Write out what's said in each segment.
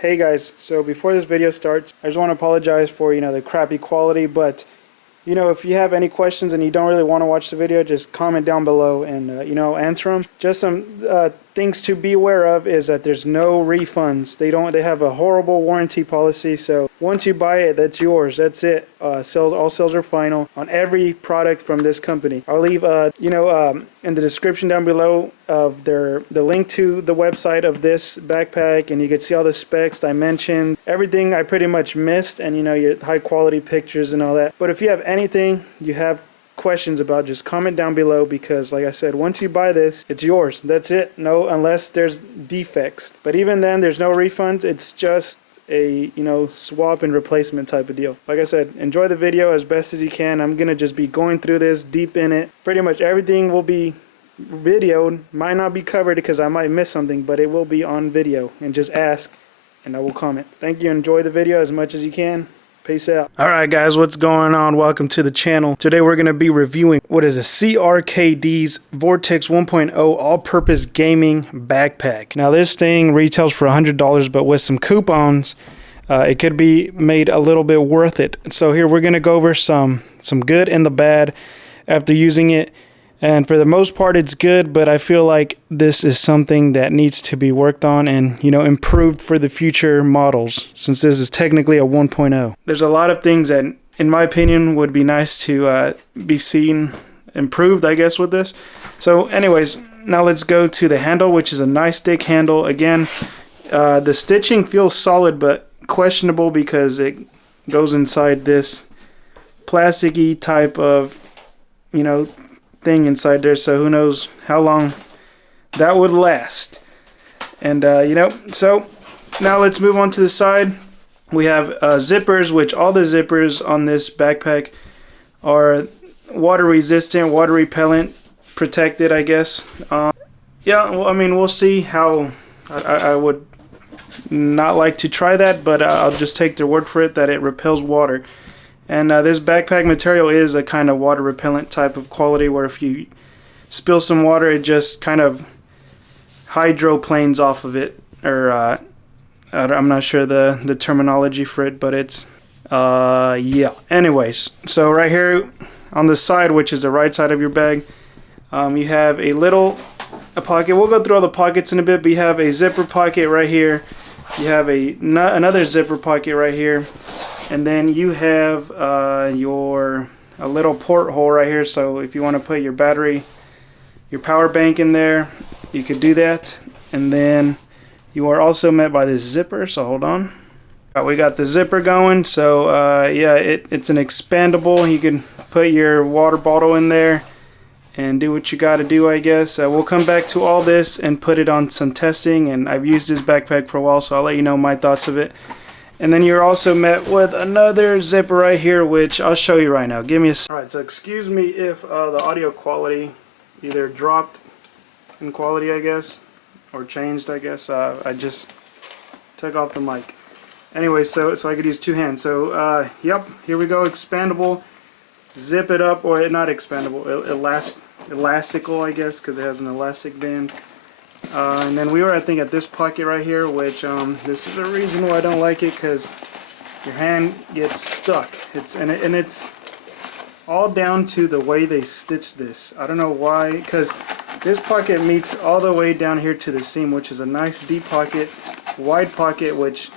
Hey guys, so before this video starts, I just want to apologize for, the crappy quality, but, if you have any questions and you don't really want to watch the video, just comment down below and, answer them. Just some things to be aware of is that there's no refunds. They have a horrible warranty policy, so once you buy it, that's yours. That's it. All sales are final on every product from this company. I'll leave, in the description down below of the link to the website of this backpack, and you can see all the specs, dimensions, everything I pretty much missed, and your high quality pictures and all that. But if you have anything you have questions about, just comment down below, because like I said, once you buy this, it's yours. That's it. No, unless there's defects. But even then, there's no refunds. It's just a swap and replacement type of deal. Like I said, enjoy the video as best as you can. I'm gonna just be going through this deep in it. Pretty much everything will be videoed. Might not be covered because I might miss something, but it will be on video. And just ask and I will comment. Thank you. Enjoy the video as much as you can. Peace out. Alright guys, what's going on? Welcome to the channel. Today we're going to be reviewing what is a CRKD's Vortex 1.0 all-purpose gaming backpack. Now this thing retails for $100, but with some coupons, it could be made a little bit worth it. So here we're going to go over some good and the bad after using it. And for the most part, it's good, but I feel like this is something that needs to be worked on and, improved for the future models, since this is technically a 1.0. There's a lot of things that, in my opinion, would be nice to be seen improved, I guess, with this. So anyways, now let's go to the handle, which is a nice thick handle. Again, the stitching feels solid, but questionable because it goes inside this plasticky type of, thing inside there, so who knows how long that would last. And so now let's move on to the side. We have zippers, which all the zippers on this backpack are water resistant, water repellent, protected, I guess. Yeah, well, I mean, we'll see how. I would not like to try that, but I'll just take their word for it that it repels water. And this backpack material is a kind of water repellent type of quality, where if you spill some water, it just kind of hydroplanes off of it. Or I'm not sure the terminology for it, but it's yeah. Anyways, so right here on the side, which is the right side of your bag, you have a pocket. We'll go through all the pockets in a bit, but you have a zipper pocket right here. You have another zipper pocket right here. And then you have a little port hole right here, so if you want to put your battery, your power bank in there, you could do that. And then you are also met by this zipper, so hold on. We got the zipper going, so yeah, it's an expandable. You can put your water bottle in there and do what you got to do, I guess. We'll come back to all this and put it on some testing, and I've used this backpack for a while, so I'll let you know my thoughts of it. And then you're also met with another zipper right here, which I'll show you right now. Give me a second. Alright, so excuse me if the audio quality either dropped in quality, I guess, or changed, I guess. I just took off the mic. Anyway, so I could use two hands. So, yep, here we go. Expandable. Zip it up, or not expandable, elastical, I guess, because it has an elastic band. And then we were, I think, at this pocket right here, which this is a reason why I don't like it, because your hand gets stuck. It's all down to the way they stitch this. I don't know why, because this pocket meets all the way down here to the seam, which is a nice deep pocket, wide pocket, which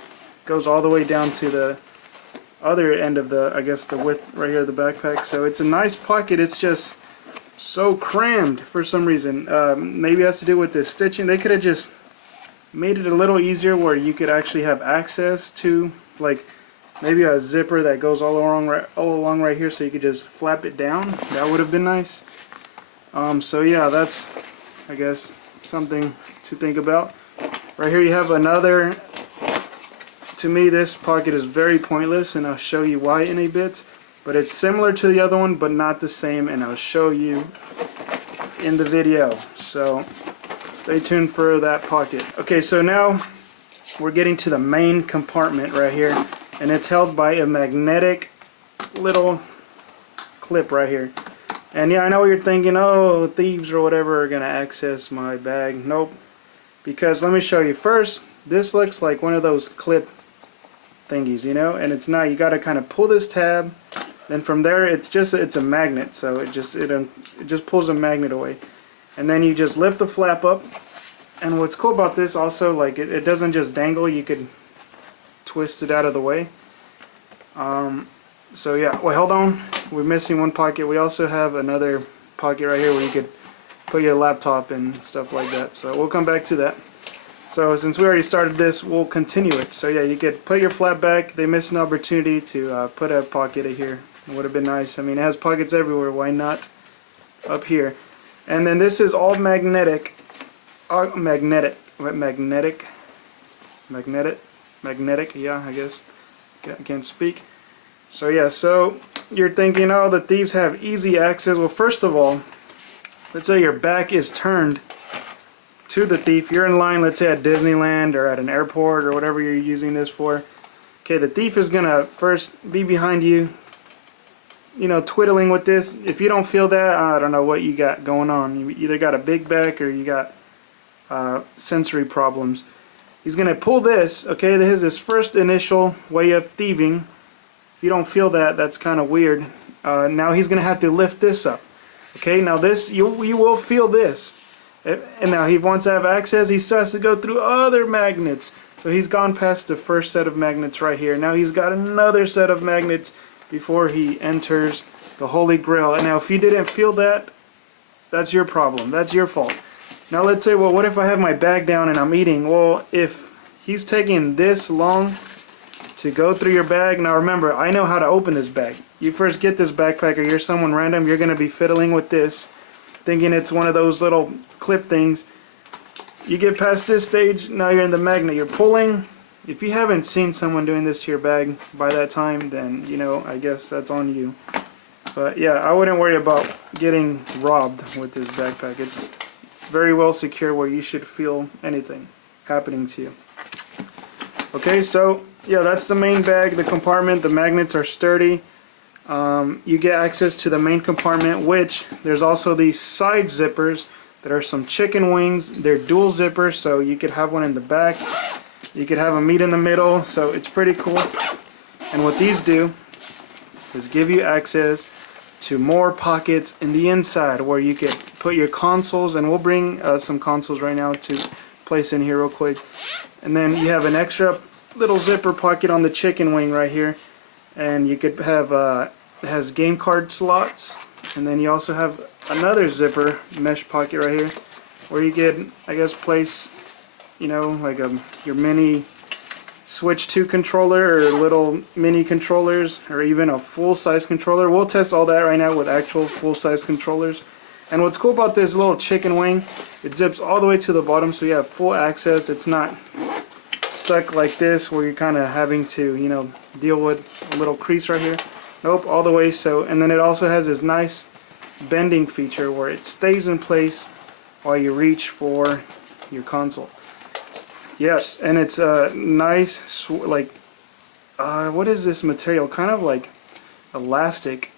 goes all the way down to the other end of I guess the width right here of the backpack. So it's a nice pocket. It's just so crammed for some reason. Maybe it has to do with the stitching. They could have just made it a little easier where you could actually have access to, like, maybe a zipper that goes all along right here, so you could just flap it down. That would have been nice. So yeah, that's, I guess, something to think about. Right here you have another. To me, this pocket is very pointless, and I'll show you why in a bit. But it's similar to the other one, but not the same, and I'll show you in the video. So stay tuned for that pocket. Okay, so now we're getting to the main compartment right here, and it's held by a magnetic little clip right here. And yeah, I know what you're thinking, oh, thieves or whatever are gonna access my bag. Nope. because let me show you. First, this looks like one of those clip thingies, you know, and it's not. You got to kind of pull this tab. Then from there, it's a magnet, so it just pulls a magnet away, and then you just lift the flap up. And what's cool about this also, like it doesn't just dangle. You could twist it out of the way. So yeah, well, hold on. We're missing one pocket. We also have another pocket right here where you could put your laptop and stuff like that. So we'll come back to that. So since we already started this, we'll continue it. So yeah, you could put your flap back. They missed an opportunity to put a pocket in here. It would have been nice. I mean, it has pockets everywhere. Why not up here? And then this is all magnetic. Magnetic. Yeah, I guess. I can't speak. So yeah, so you're thinking, oh, the thieves have easy access. Well, first of all, let's say your back is turned to the thief. You're in line, let's say at Disneyland or at an airport or whatever you're using this for. Okay, the thief is gonna first be behind you, you know, twiddling with this. If you don't feel that, I don't know what you got going on. You either got a big back or you got sensory problems. He's gonna pull this. Okay, this is his first initial way of thieving. If you don't feel that, that's kind of weird. Now he's gonna have to lift this up. Okay, now this you will feel this. And now he wants to have access. He still has to go through other magnets. So he's gone past the first set of magnets right here. Now he's got another set of magnets before he enters the Holy Grail. And now if you didn't feel that, that's your problem. That's your fault. Now let's say, well, what if I have my bag down and I'm eating? Well, if he's taking this long to go through your bag, now remember, I know how to open this bag. You first get this backpack, or you're someone random, you're going to be fiddling with this, thinking it's one of those little clip things. You get past this stage, now you're in the magnet. You're pulling. If you haven't seen someone doing this to your bag by that time, then, you know, I guess that's on you. But yeah, I wouldn't worry about getting robbed with this backpack. It's very well secure where you should feel anything happening to you. Okay, so yeah, that's the main bag, the compartment. The magnets are sturdy. You get access to the main compartment, which there's also these side zippers that are some chicken wings. They're dual zippers, so you could have one in the back. You could have a meat in the middle, so it's pretty cool. And what these do is give you access to more pockets in the inside where you could put your consoles, and we'll bring some consoles right now to place in here real quick. And then you have an extra little zipper pocket on the chicken wing right here, and you could have it has game card slots, and then you also have another zipper mesh pocket right here where you could, I guess, place, you know, like your mini Switch 2 controller or little mini controllers, or even a full-size controller. We'll test all that right now with actual full-size controllers. And what's cool about this little chicken wing, it zips all the way to the bottom, so you have full access. It's not stuck like this where you're kind of having to, you know, deal with a little crease right here. Nope, all the way. So, and then it also has this nice bending feature where it stays in place while you reach for your console. Yes, and it's a nice, like, what is this material? Kind of like elastic.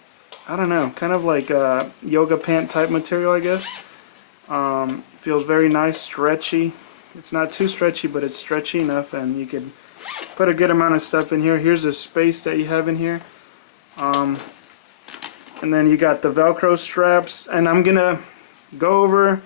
I don't know, kind of like a yoga pant type material, I guess. Feels very nice, stretchy. It's not too stretchy, but it's stretchy enough, and you could put a good amount of stuff in here. Here's the space that you have in here. And then you got the Velcro straps, and I'm gonna go over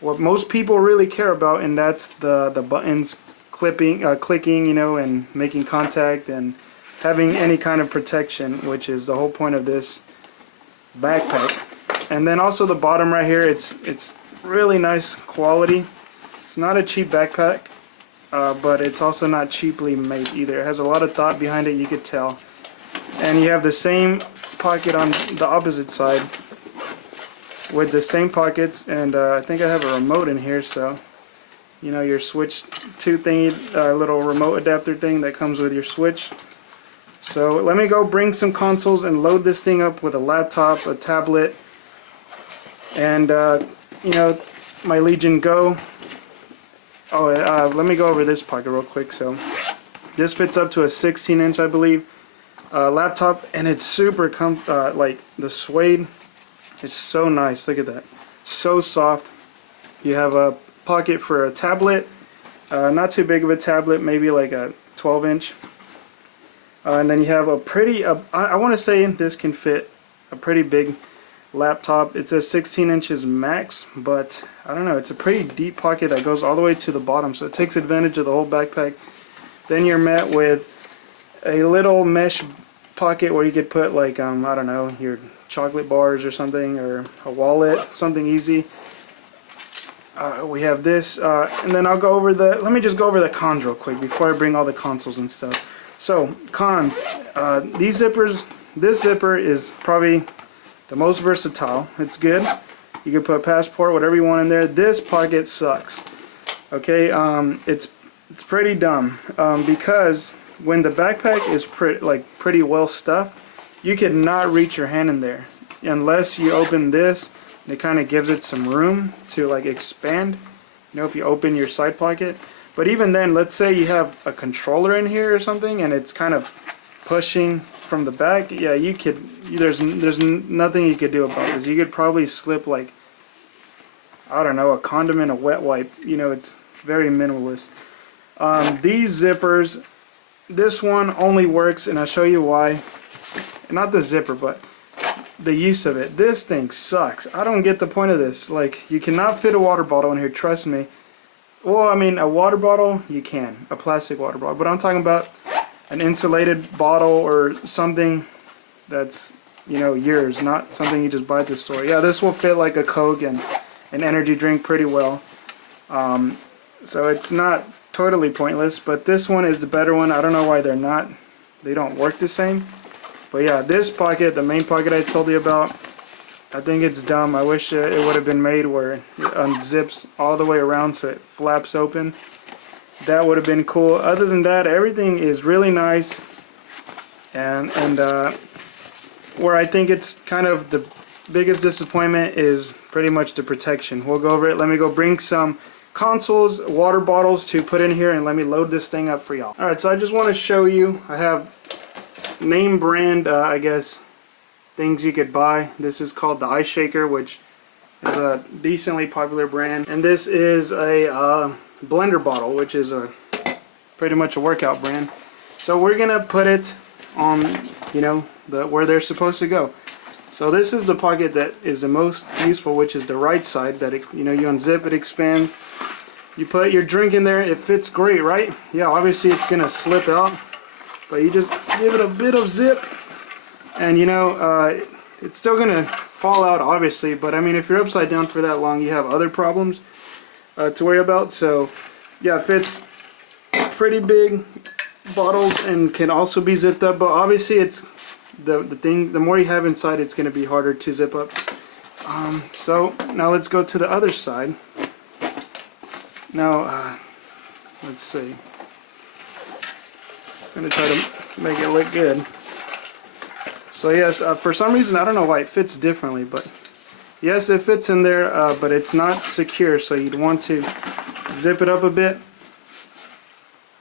what most people really care about, and that's the buttons clicking, you know, and making contact and having any kind of protection, which is the whole point of this backpack. And then also the bottom right here, it's really nice quality. It's not a cheap backpack, but it's also not cheaply made either. It has a lot of thought behind it, you could tell. And you have the same pocket on the opposite side with the same pockets, and I think I have a remote in here, so you know, your Switch 2 thingy, little remote adapter thing that comes with your Switch. So let me go bring some consoles and load this thing up with a laptop, a tablet, and you know, my Legion Go. Oh, let me go over this pocket real quick. So this fits up to a 16-inch, I believe, laptop, and it's super like the suede. It's so nice. Look at that. So soft. You have pocket for a tablet. Not too big of a tablet, maybe like a 12-inch. And then you have a pretty, I want to say this can fit a pretty big laptop. It says 16 inches max, but I don't know, it's a pretty deep pocket that goes all the way to the bottom, so it takes advantage of the whole backpack. Then you're met with a little mesh pocket where you could put like, I don't know, your chocolate bars or something, or a wallet, something easy. We have this, and then I'll go over let me just go over the cons real quick before I bring all the consoles and stuff. So, cons, these zippers, this zipper is probably the most versatile. It's good. You can put a passport, whatever you want in there. This pocket sucks. Okay, it's pretty dumb, because when the backpack is pretty well stuffed, you cannot reach your hand in there unless you open this. And it kind of gives it some room to like expand, you know, if you open your side pocket. But even then, let's say you have a controller in here or something and it's kind of pushing from the back, yeah, you could, there's nothing you could do about this. You could probably slip like, I don't know, a condom in a wet wipe. You know, it's very minimalist. These zippers, this one only works, and I'll show you why. Not the zipper, but the use of it. This thing sucks. I don't get the point of this. Like, you cannot fit a water bottle in here, trust me. Well, I mean, a water bottle, you can. A plastic water bottle. But I'm talking about an insulated bottle or something that's, you know, yours, not something you just buy at the store. Yeah, this will fit like a Coke and an energy drink pretty well. So it's not totally pointless, but this one is the better one. I don't know why they don't work the same. But yeah, this pocket, the main pocket I told you about, I think it's dumb. I wish it would have been made where it unzips all the way around so it flaps open. That would have been cool. Other than that, everything is really nice. And where I think it's kind of the biggest disappointment is pretty much the protection. We'll go over it. Let me go bring some consoles, water bottles to put in here, and let me load this thing up for y'all. Alright, so I just want to show you, I have name brand, I guess, things you could buy. This is called the Ice Shaker, which is a decently popular brand. And this is a blender bottle, which is pretty much a workout brand. So we're going to put it on, you know, where they're supposed to go. So this is the pocket that is the most useful, which is the right side. That you know, you unzip, it expands. You put your drink in there, it fits great, right? Yeah, obviously it's gonna slip out, but you just give it a bit of zip, and you know, it's still gonna fall out, obviously. But I mean, if you're upside down for that long, you have other problems to worry about. So yeah, it fits pretty big bottles and can also be zipped up. But obviously, it's the more you have inside, it's going to be harder to zip up. So now let's go to the other side. Now let's see. I'm going to try to make it look good. So yes, for some reason, I don't know why it fits differently, but yes, it fits in there, but it's not secure, so you'd want to zip it up a bit.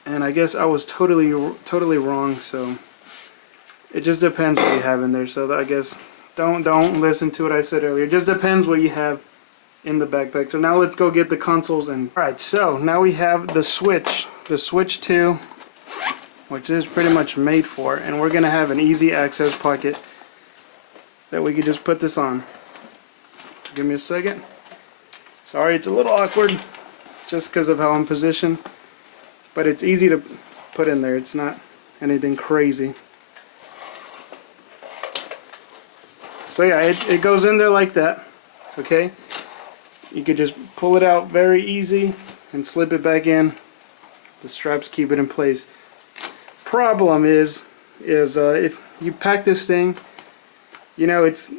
And I guess I was totally wrong, so it just depends what you have in there. So I guess don't listen to what I said earlier. It just depends what you have in the backpack. So now let's go get the consoles. And alright, so now we have the Switch 2, which is pretty much made for, and we're gonna have an easy access pocket that we can just put this on. Give me a second. Sorry, it's a little awkward just because of how I'm positioned, but it's easy to put in there. It's not anything crazy. So yeah, it goes in there like that, okay? You could just pull it out very easy and slip it back in. The straps keep it in place. Problem is if you pack this thing, you know, it's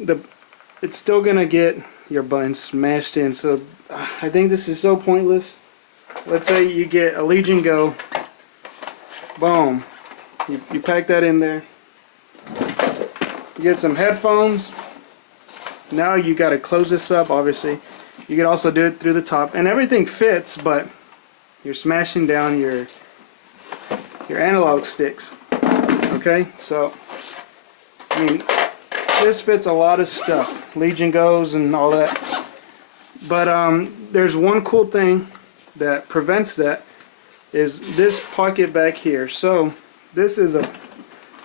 still gonna get your button smashed in. So I think this is so pointless. Let's say you get a Legion Go, boom, you pack that in there. You get some headphones. Now you got to close this up, obviously. You can also do it through the top, and everything fits, but you're smashing down your analog sticks. Okay, so I mean, this fits a lot of stuff, Legion Goes and all that. But there's one cool thing that prevents that is this pocket back here. So this is a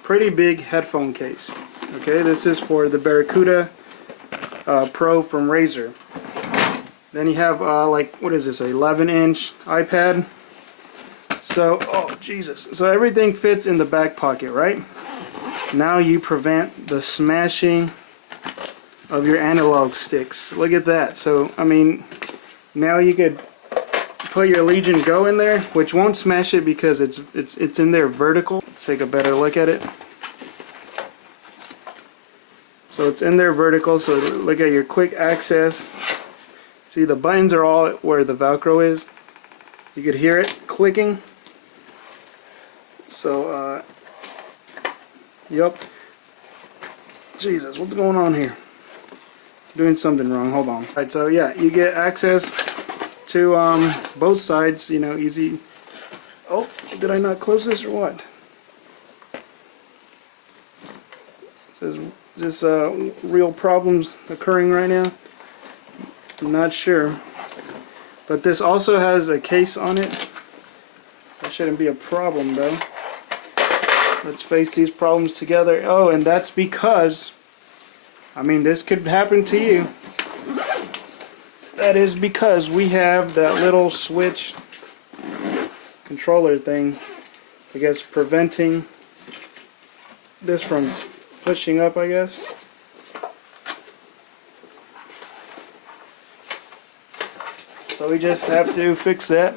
pretty big headphone case. Okay, this is for the Barracuda Pro from Razer. Then you have like, what is this, a 11-inch iPad. So, oh Jesus, so everything fits in the back pocket, right? Now you prevent the smashing of your analog sticks. Look at that. So, I mean, now you could put your Legion Go in there, which won't smash it because it's in there vertical. Let's take a better look at it. So it's in there vertical, so look at your quick access. See, the buttons are all where the Velcro is. You could hear it clicking. So, yep. Jesus, what's going on here? Doing something wrong, hold on. Alright, so yeah, you get access to both sides, you know, easy. Oh, did I not close this or what? It says, is this real problems occurring right now? I'm not sure. But this also has a case on it. That shouldn't be a problem though. Let's face these problems together. Oh, and that's because, I mean, this could happen to you. That is because we have that little switch controller thing, I guess, preventing this from pushing up, I guess. So we just have to fix that.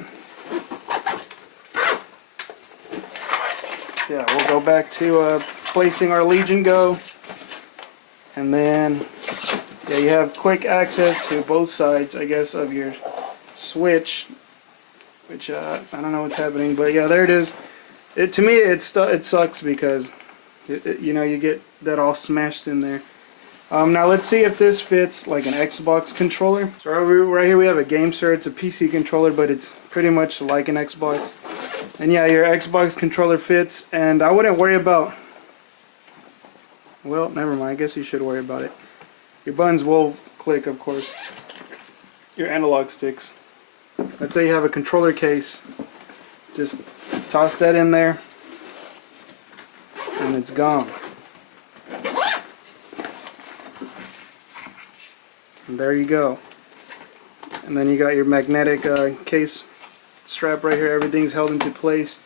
Yeah, we'll go back to placing our Legion Go, and then yeah, you have quick access to both sides, I guess, of your switch, which I don't know what's happening, but yeah, there it is. To me, it sucks because you know, you get that all smashed in there. Now let's see if this fits like an Xbox controller. So right here we have a GameSir. It's a PC controller, but it's pretty much like an Xbox. And yeah, your Xbox controller fits, and I wouldn't worry about, well, never mind, I guess you should worry about it. Your buttons will click, of course. Your analog sticks. Let's say you have a controller case. Just toss that in there, and it's gone. And there you go. And then you got your magnetic case strap right here. Everything's held into place.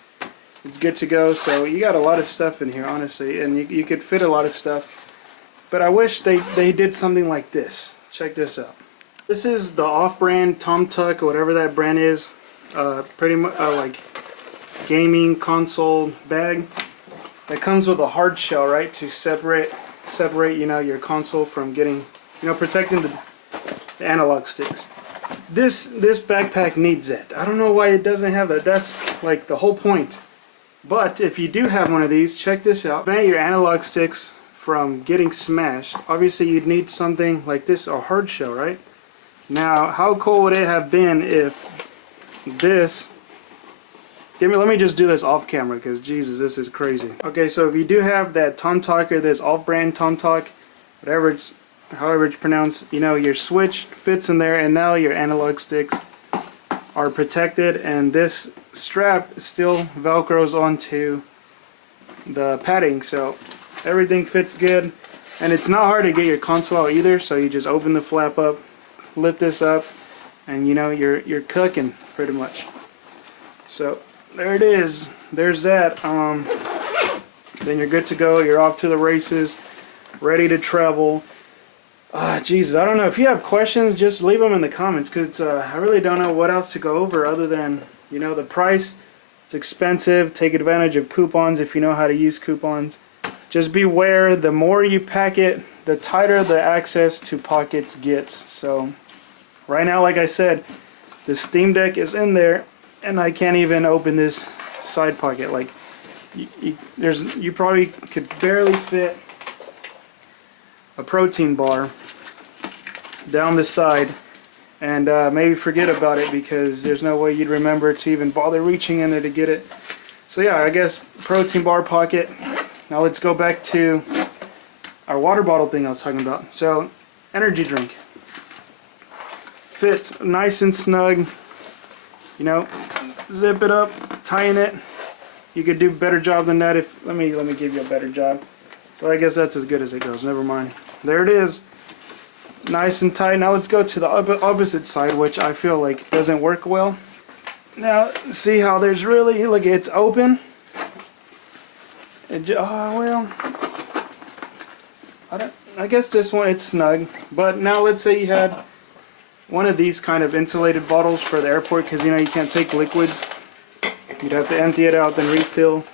It's good to go. So you got a lot of stuff in here, honestly, and you could fit a lot of stuff. But I wish they did something like this. Check this out. This is the off-brand Tom Tuck, or whatever that brand is. Pretty much like gaming console bag that comes with a hard shell, right, to separate you know, your console from getting, you know, protecting the analog sticks. This backpack needs that. I don't know why it doesn't have that. That's like the whole point. But if you do have one of these, check this out. Prevent your analog sticks from getting smashed. Obviously you'd need something like this, a hard shell, right? Now, how cool would it have been if this, let me just do this off camera, because Jesus, this is crazy. Okay, so if you do have that Tom Talk, or this off-brand Tom Talk, whatever it's, however it's pronounced, you know, your switch fits in there, and now your analog sticks are protected, and this strap still velcros onto the padding, so everything fits good. And it's not hard to get your console out either, so you just open the flap up, lift this up, and you know, you're cooking pretty much. So there it is. There's that. Then you're good to go. You're off to the races, ready to travel. Jesus, I don't know. If you have questions, just leave them in the comments, because I really don't know what else to go over other than, you know, the price. It's expensive. Take advantage of coupons if you know how to use coupons. Just beware, the more you pack it, the tighter the access to pockets gets. So right now, like I said, the Steam Deck is in there, and I can't even open this side pocket. Like, you probably could barely fit a protein bar down the side, and maybe forget about it, because there's no way you'd remember to even bother reaching in there to get it. So yeah, I guess protein bar pocket. Now let's go back to our water bottle thing I was talking about. So, energy drink. Fits nice and snug. you know, zip it up, tighten it. You could do a better job than that if, let me give you a better job. So I guess that's as good as it goes, never mind. There it is, nice and tight. Now let's go to the opposite side, which I feel like doesn't work well. Now, see how there's really, look, it's open. Well, I guess this one, it's snug. But now let's say you had one of these kind of insulated bottles for the airport, because you know you can't take liquids. You'd have to empty it out, then refill.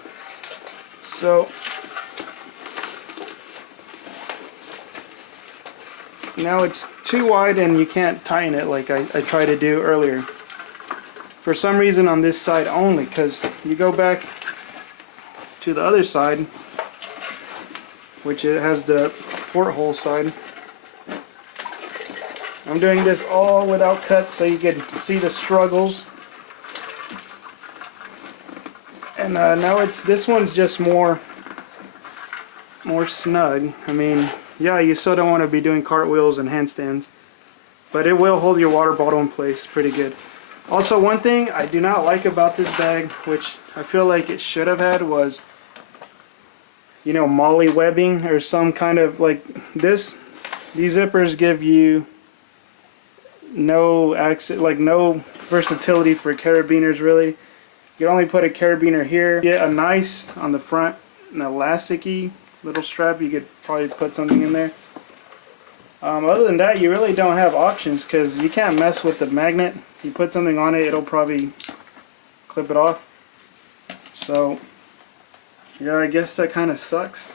So, now it's too wide and you can't tighten it like I tried to do earlier. For some reason on this side only, because you go back to the other side, which it has the porthole side. I'm doing this all without cuts so you can see the struggles. And now this one's just more snug. I mean, yeah, you still don't want to be doing cartwheels and handstands, but it will hold your water bottle in place pretty good. Also, one thing I do not like about this bag, which I feel like it should have had, was, you know, molly webbing or some kind of like this. These zippers give you no access, like no versatility for carabiners really. You can only put a carabiner here. Get a nice on the front, an elasticy little strap. You could probably put something in there. Other than that, you really don't have options because you can't mess with the magnet. You put something on it, it'll probably clip it off. So, yeah, I guess that kind of sucks.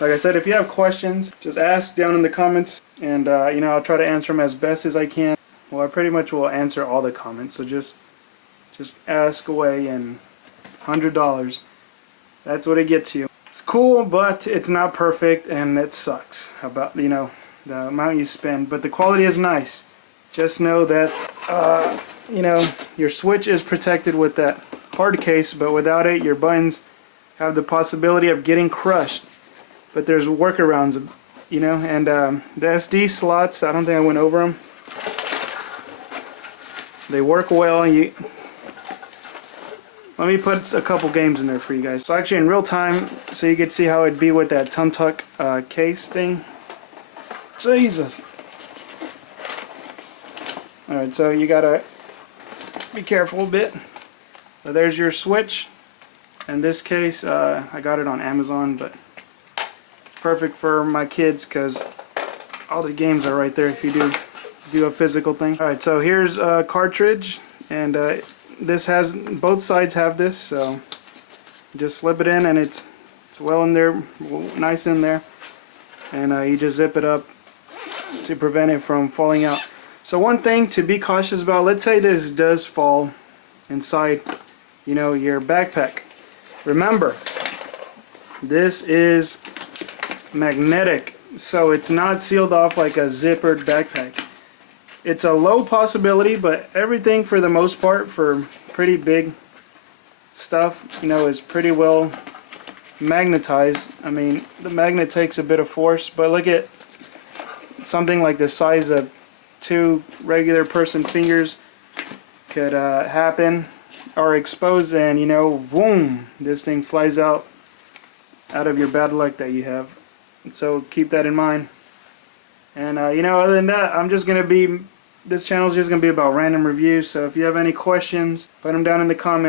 Like I said, if you have questions, just ask down in the comments, and you know, I'll try to answer them as best as I can. Well, I pretty much will answer all the comments, so just ask away, and $100. That's what it gets you. It's cool, but it's not perfect, and it sucks about, you know, the amount you spend, but the quality is nice. Just know that you know, your switch is protected with that hard case, but without it your buttons have the possibility of getting crushed. But there's workarounds, you know. And the SD slots, I don't think I went over them. They work well. Let me put a couple games in there for you guys. So actually in real time, so you can see how it'd be with that Tum Tuck case thing. Jesus. Alright, so you gotta be careful a bit. So there's your switch. In this case, I got it on Amazon, but perfect for my kids because all the games are right there if you do a physical thing. Alright, so here's a cartridge, and this has, both sides have this, so just slip it in and it's well in there, nice in there, and you just zip it up to prevent it from falling out. So one thing to be cautious about, let's say this does fall inside, you know, your backpack. Remember, this is magnetic, so it's not sealed off like a zippered backpack. It's a low possibility, but everything for the most part for pretty big stuff, you know, is pretty well magnetized. I mean, the magnet takes a bit of force, but look at something like the size of 2 regular person fingers could happen or expose, and you know, boom, this thing flies out of your bad luck that you have. So keep that in mind. And you know, other than that, this channel is just gonna be about random reviews. So if you have any questions, put them down in the comments.